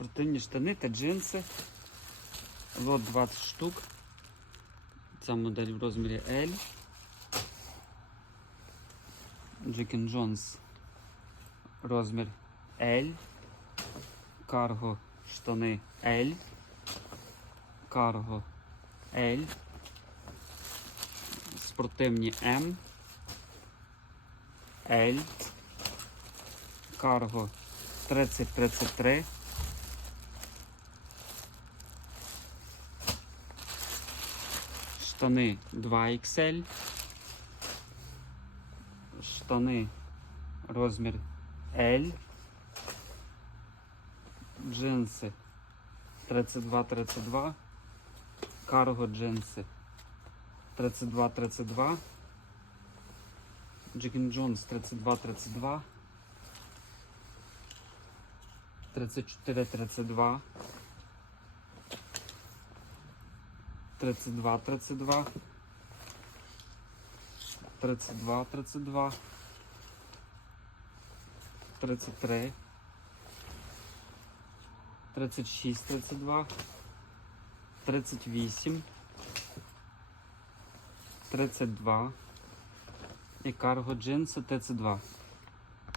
Спортивні штани та джинси. Лот 20 штук. Ця модель в розмірі L. Джекен Джонс розмір L. Карго штани L. Карго L. Спортивні М. L. Карго 3033. Штани 2XL. Штани розмір L. Джинси 32-32. Карго джинси 32-32. Джекін Джонс 32-32. 34-32. 32-32. 32-32. 33. 36, 32. 38. 32. І карго джинси ТЦ2.